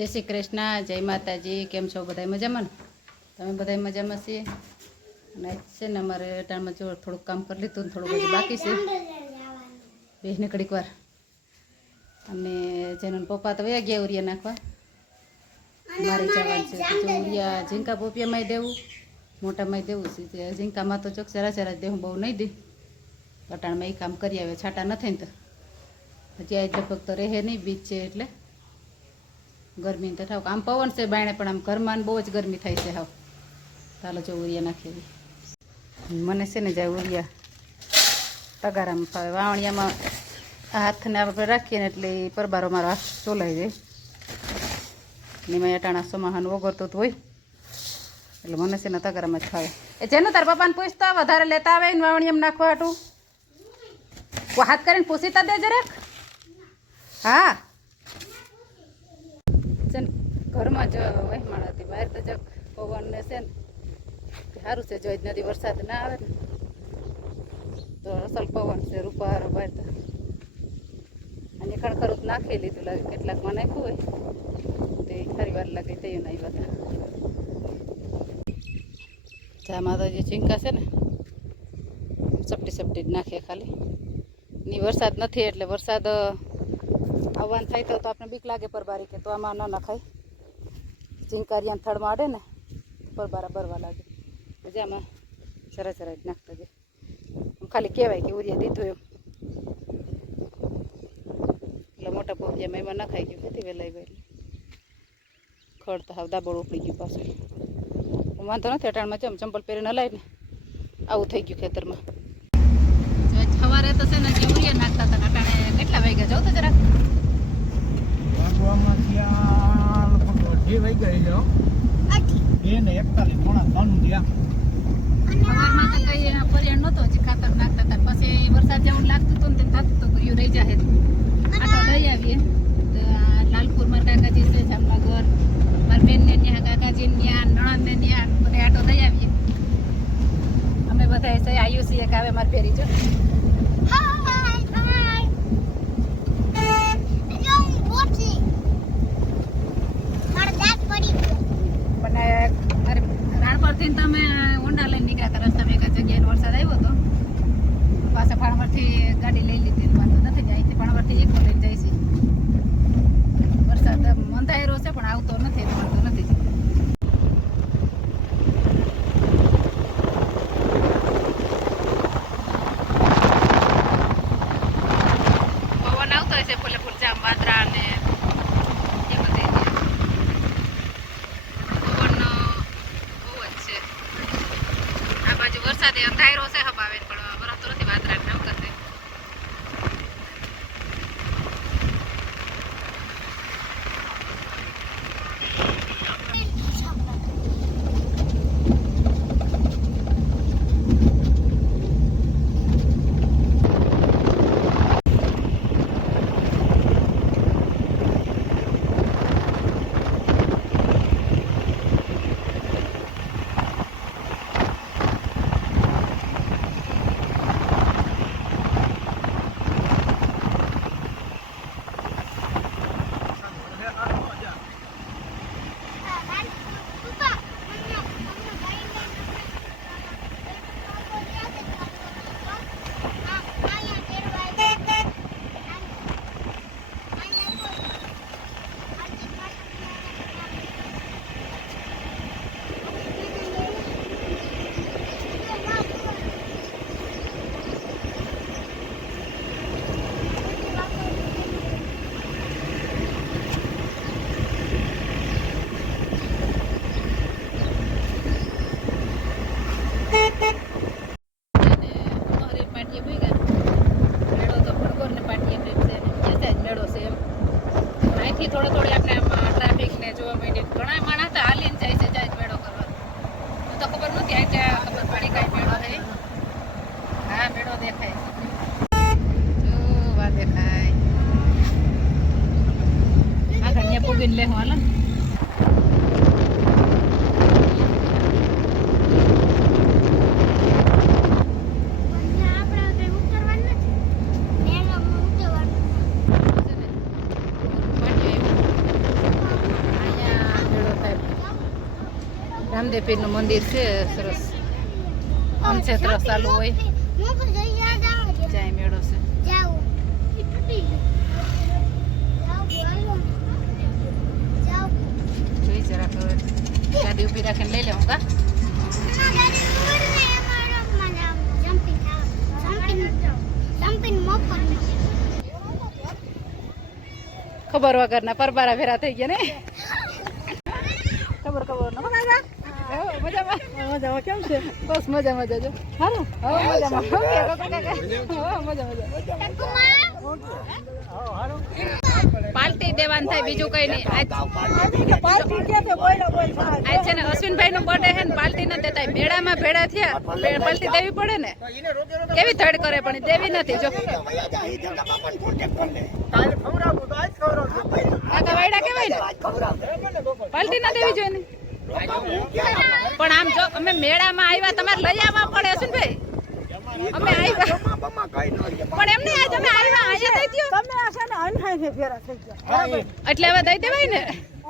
જય શ્રી કૃષ્ણ, જય માતાજી, કેમ છો બધા મજામાં ને? તમે બધા મજામાં છીએ? અને છે ને અમારે ટાણમાં જો થોડુંક કામ કરી લીધું ને થોડુંક હજી બાકી છે. બેસને ઘડીક વાર. અને જેનું પપ્પા તો વયા ગયા ઉરિયા નાખવા. મારે જવાનું છે. જો ઉરિયા ઝીંકા પોપિયામાં દેવું મોટામાંય દેવું છે. ઝીંકામાં તો ચોક જરા જરા દેવું, બહુ નહીં દે. પટાણમાં એ કામ કરી આવે, છાટા નથી ને તો. હજી આ લગભગ તો રહે નહીં, બીજ છે એટલે. ગરમી તો થાવ આમ પવન છે બાયણે, પણ આમ ઘરમાં બહુ જ ગરમી થાય છે હાવ. ચાલો જો ઉરિયા નાખી મને છે ને જાય ઉરિયા તગારામાં ફાવે. વાવણિયામાં હાથને આપણે રાખીએ ને એટલે એ પરબારો મારો હાથ ચોલાઈ જાય. ને એમાં અટાણા સમાહાન વગરતો તો હોય. એટલે મને છે ને તગારામાં જ ફાવે. એ જેને તાર પપ્પાને પૂછતા વધારે લેતા આવે ને વાવણિયામાં નાખવા હાટું. હાથ કરીને પૂછી તા દે જરાક હા. ઘરમાં જ વહેમાણ હતી. બહાર તો જગ પવન ને છે ને, સારું છે, જો જ નદી વરસાદ ના આવે ને, તો અસલ પવન છે, રૂપારો બહાર તો. અને ખડખરું નાખી લીધું, લાગે કેટલાકમાં નાખ્યું હોય. તે ખરી વાર લાગે, તે નહીં બધા ચા તો જે ચીંકા છે ને, સપટી સપટી જ નાખીએ ખાલી. ની વરસાદ નથી, એટલે વરસાદ આવવાનું થાય તો આપણે બીક લાગે પર બારી કે તો આમાં ન નખાય. ચિંકારિયાને થડમાં અડે ને પરબારા બરવા લાગે. પછી આમાં જરા જરા જ નાખતા જાય. આમ ખાલી કહેવાય કે ઉરિયા દીધું એમ. એટલે મોટા પોપિયામાં એમાં નખાઈ ગયું કેથી વેલાઈ ગયું ખડ તો હાવ દાબોળ ઉપડી ગયું પાછું. વાંધો નથી અટાણમાં જેમ ચંપલ પહેરીને હલાય ને આવું થઈ ગયું ખેતરમાં. સવારે તો છે ને જીવરિયા નાખતા હતા ને અટાણે કેટલા વાગ્યા? જાવ તો જરાક. અઢી વાગ્યા છે હો. બે ને એકતાલીસ પોણા ત્રણ થયા સવારમાં તો કઈ પર્યાણ નહોતો હજી ખાતર નાખતા હતા. પછી વરસાદ જેવું લાગતું હતું ને થતું હતું ગુરિયું રહી જાય આટો લઈ આવીએ. તો આ લાલપુરમાં કાકાજી છે જામનગર. મારા બેનને ત્યાં કાકાજી ત્યાં નણંદને ત્યાં બધા આટો લઈ આવીએ. અમે બધા છે આયુ છીએ કે આવે મારે ફેરી જો પણ અરે રાણપરથી તમે ઊંડા લઈને નીકળ્યા હતા તમે એક જગ્યાએ વરસાદ આવ્યો હતો. પાછા ફાણવરથી ગાડી લઈ લીધી વાંધો નથી જાય તે ભાણવડથી એક લઈને જાય છે વરસાદ મંદાયેલો છે, પણ આવતો નથી. મેળો દેખાય. જો વા દેખાય. આગળ ત્યાં પૂગીને લેવું હાલો. મંદિર છે, સરસ. અનક્ષેત્ર ચાલુ હોય જાય મેળો છે જોઈ જરાક હવે ગાડી ઊભી રાખીને લઈ લેવું કા? ખબર વગરના પરબારા ફેરા થઈ ગયા ને? ખબર ખબર. ના મજામાં? મજામાં કેમ છે? બસ મજા મજા જો. સારું હવે મજામાં. મજા મજા દેવાન થાય બીજું કઈ નહીં. આજ પાર્ટી કે તો બોલો બોલ આજ છે ને અશ્વિનભાઈ નું બર્થડે છે ને ન દેતા મેળામાં ભેડા થયા. પાલટી દેવી પડે ને? કેવી ધડ કરે પણ દેવી નથી જો. કાકા વાયડા કેવાય ને. પાર્ટી ના. દેવી જોઈએ પણ આમ જો અમે મેળામાં આવ્યા તમારે લઈ આવવા પડે અશ્વિનભાઈ. અમે આવ્યા. પણ એમ નહીં આજ આવ્યા અહીંયા દઈ દ્યો તમે આ છે ને અનહાઈ ને ફેરા થઈ ગયા. એટલે હવે દઈ દેવાય ને?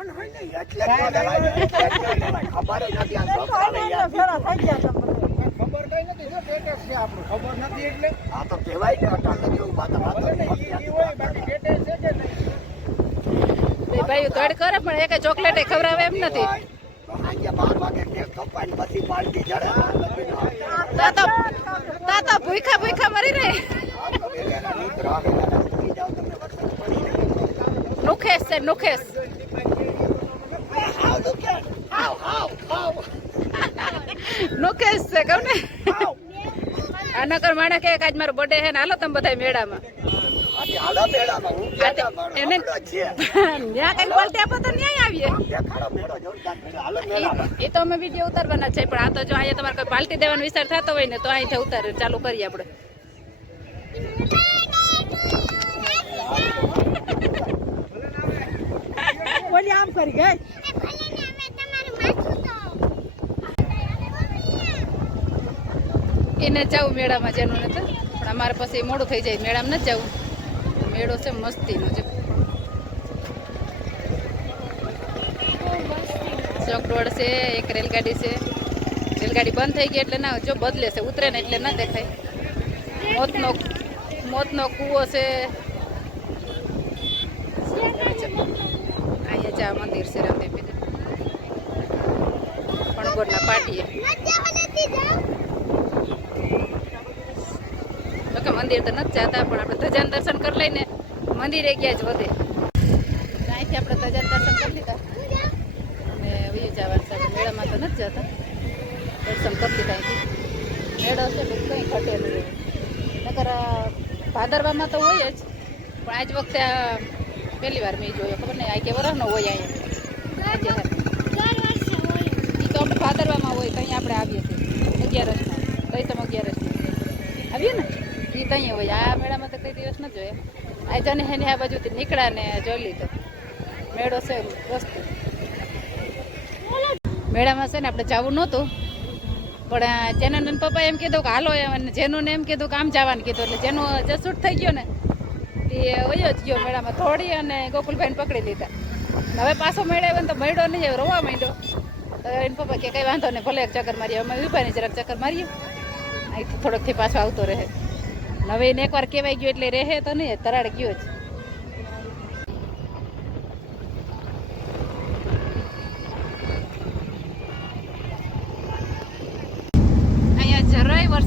અનહાઈ ને ફેરા થઈ ગયા તમે ખબર કઈ નથી જો સ્ટેટસ છે આપણું. ખબર નથી એટલે? આ તો કહેવાય ને અટાણ નથી એવું વાત વાત ઈ હોય બાકી સ્ટેટસ છે કે નહીં? બે ભાઈઓ તોડ કરે પણ એક ચોકલેટ ખવડાવે એમ નથી. બાર વાગે કેક કપાય પછી પાર્ટી ચડે તા તો તા તો ભૂખા ભૂખા મરી રહે. નુખેશ છે નુખેશ નુખેશ છે કહું ને. આ નકર માણે કે આજ મારો બર્થડે છે ને હાલો તમે બધા મેળામાં. એને ન્યા કઈ બોલતી આપો તો ન્યાય મેળામાં એ તો અમે વીડિયો ઉતારવાના છે પણ આ તો જો અહીંયા તમારે કોઈ પાલટી દેવાનો વિચાર થતો હોય ને તો અહીંથી ઉતાર ચાલુ કરીએ આપણે. બોલી આમ કરી ગઈ. એને જવું મેળામાં જેનું નથી. પણ અમારે પછી મોડું થઈ જાય મેળામાં ન જવું મેળો છે મસ્તીનો છે રોડ છે એક રેલગાડી છે. રેલગાડી બંધ થઈ ગઈ એટલે ના, જો બદલે છે, ઉતરે ને એટલે ના દેખાય. મોતનો મોતનો કૂવો છે. અહીંયા ચા મંદિર છે રામદેવ પણગોરના પાટીએ. તો કે મંદિર તો નથી જતા, પણ આપણે ધજાન દર્શન કરી લઈને મંદિરે ગયા જ વધે. અહીંથી આપણે ધજાન દર્શન કરી લીધા અને વયું જવાનું છે આપણે મેળામાં તો નથી જતા. દર્શન કરતી કાંઈથી મેળો છે બધું કંઈ ઘટેલું નકર ભાદરવામાં તો હોય જ. પણ આજ વખતે આ પહેલી વાર મેં જોયો. ખબર નહીં આ કે વરસનો હોય અહીંયા એ તો આપણે ભાદરવામાં હોય તો અહીંયા આપણે આવીએ છીએ. અગિયારસમાં. કઈ તમે અગિયારસમાં આવીએ ને? એ તો હોય. આ મેળામાં તો કઈ દિવસ ન જોયા. આ જને હેને આ બાજુથી નીકળ્યા ને જોઈ લીધો મેળો છે વસ્તુ. મેળામાં છે ને આપણે જવું નહોતું. પણ જેનું ને પપ્પા એમ કીધું કે હાલો એમ, અને જેનું ને એમ કીધું કે આમ જવાનું કીધું. એટલે જેનું જસૂટ થઈ ગયો ને, એ વયો જ ગયો મેળામાં થોડી અને ગોકુલભાઈને પકડી લીધા. હવે પાછો મેળે ને તો મેળો નહીં રોવા માંડ્યો. તો એને પપ્પા કે કંઈ વાંધો નહીં, ભલે એક ચક્કર મારીએ. અમે ઊભા જરાક ચક્કર મારીએ. અહીંથી થોડોકથી પાછો આવતો રહે. હવે એને એકવાર કહેવાય ગયો એટલે રહે તો નહીં, તરાડ ગયો જ.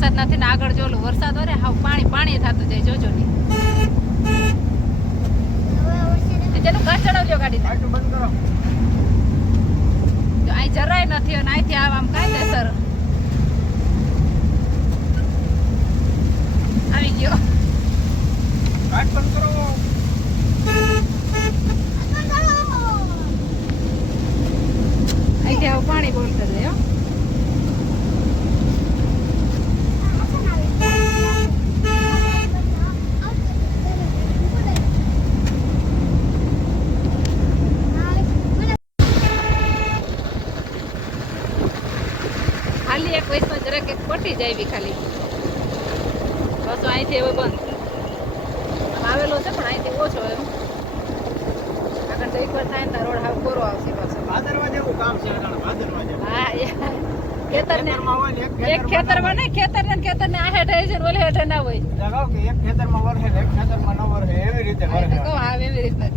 વરસાદ નથી ને આગળ જોલું વરસાદ વરે હાવ પાણી પાણી થતું જાય જોજો નહીં જેનું ઘર ચડાવજો ગાડી બંધ કરો. જો અહીં જરાય નથી અને અહીંથી આમ આમ કાયદેસર. આવી ગયો. અહીંથી આવું પાણી બોલતા જાય હો ખાલી એક વયસમાં પટી જાય ખાલી. બસ અહીંથી હવે બંધ. આવેલો છે પણ અહીંથી ઓછો એમ. આગળ તો એકવાર થાય ને રોડ હાવ કોરો આવશે પાછો. ભાદરવા જેવું કામ આવશે અટાણે ભાદરવા જેવું. હા એ ખેતર ને ખેતરમાં એક ખેતરમાં ને આ હેઠ છે ઓલે હેઠ ના હોય. લગાવ કે એક ખેતરમાં વરસે ને એક ખેતરમાં ન વરસે એવી રીતે હા, વરસે હા એવી રીતના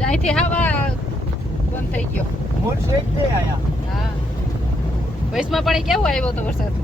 અહીંથી હવા બંધ થઈ ગયો. મૂળ છે જ આયા વૈશમાં પણ કેવું આવ્યો હતો વરસાદ?